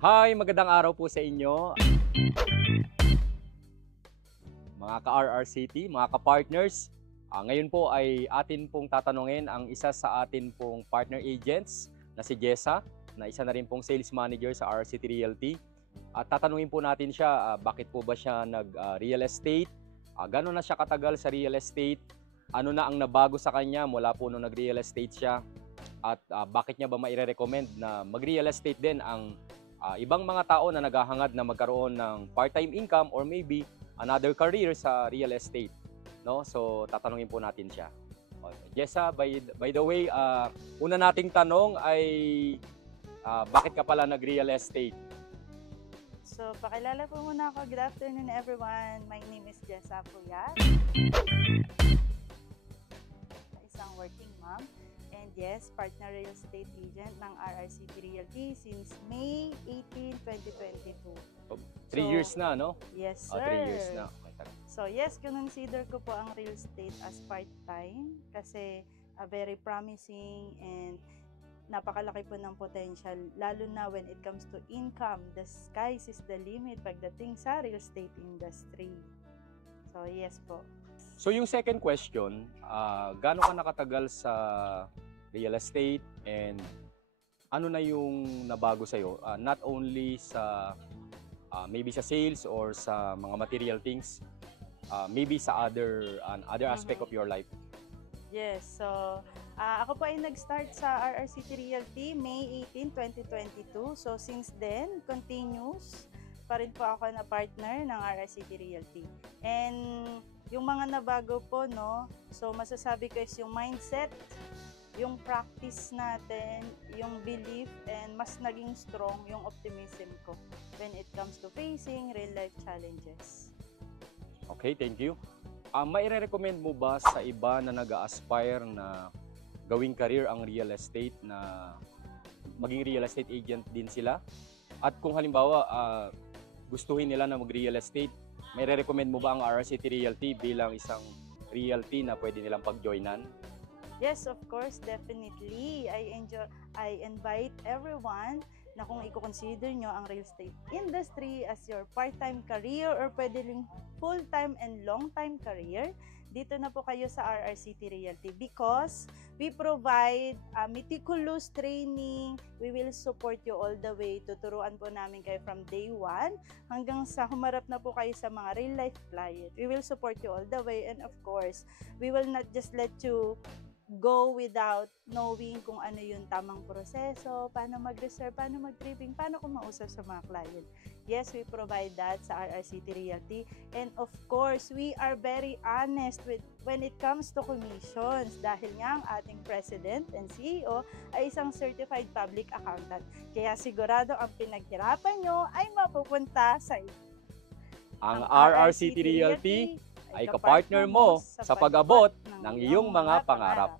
Hi, magandang araw po sa inyo. Mga ka-RRCT, mga ka-partners. Ngayon po ay atin pong tatanungin ang isa sa atin pong partner agents na si Jessa, na isa na rin pong sales manager sa RRCT Realty. At tatanungin po natin siya, bakit po ba siya nag-real estate? Gano'n na siya katagal sa real estate? Ano na ang nabago sa kanya mula po nung nag-real estate siya? At bakit niya ba maire-recommend na mag-real estate din ang ibang mga tao na naghahangad na magkaroon ng part-time income or maybe another career sa real estate, no? So tatanungin po natin siya. Jessa, by the way, una nating tanong ay bakit ka pala nag-real estate? So, pakilala po muna ako. Good afternoon, everyone. My name is Jessa Puyat. Isang working mom. And yes, partner real estate agent ng RRCT Realty since May 18, 2022. 3 years na, no? Yes, sir. 3 years na. So, yes, consider ko po ang real estate as part-time kasi very promising and napakalaki po ng potential, lalo na when it comes to income. The sky is the limit pagdating sa real estate industry. So, yes po. So, yung second question, gaano ka nakatagal sa real estate and ano na yung nabago sa'yo? Not only sa, maybe sa sales or sa mga material things, maybe sa other aspect of your life. Yes, so ako po ay nag-start sa RRCT Realty May 18, 2022. So since then, continuous pa rin po ako na partner ng RRCT Realty. And yung mga nabago po, no, so masasabi ko is yung mindset, yung practice natin, yung belief, and mas naging strong yung optimism ko when it comes to facing real life challenges. Okay, thank you. Maire-recommend mo ba sa iba na nag-aspire na gawing career ang real estate na maging real estate agent din sila? At kung halimbawa gustuhin nila na mag-real estate, maire-recommend mo ba ang RRCT Realty bilang isang realty na pwede nilang pag-joinan? Yes, of course, definitely. I invite everyone na kung i-consider nyo ang real estate industry as your part-time career or pwede rin full-time and long-time career, dito na po kayo sa RRCT Realty because we provide meticulous training. We will support you all the way. Tuturuan po namin kayo from day 1 hanggang sa humarap na po kayo sa mga real-life client. We will support you all the way and of course, we will not just let you go without knowing kung ano yung tamang proseso, paano mag-reserve, paano mag-tripping, paano kumausap sa mga client. Yes, we provide that sa RRCT Realty. And of course, we are very honest when it comes to commissions dahil nga ang ating President and CEO ay isang certified public accountant. Kaya sigurado ang pinaghirapan nyo ay mapupunta sa iyo. Ang RRCT Realty ay kapartner mo sa pag-abot ng iyong mga pangarap.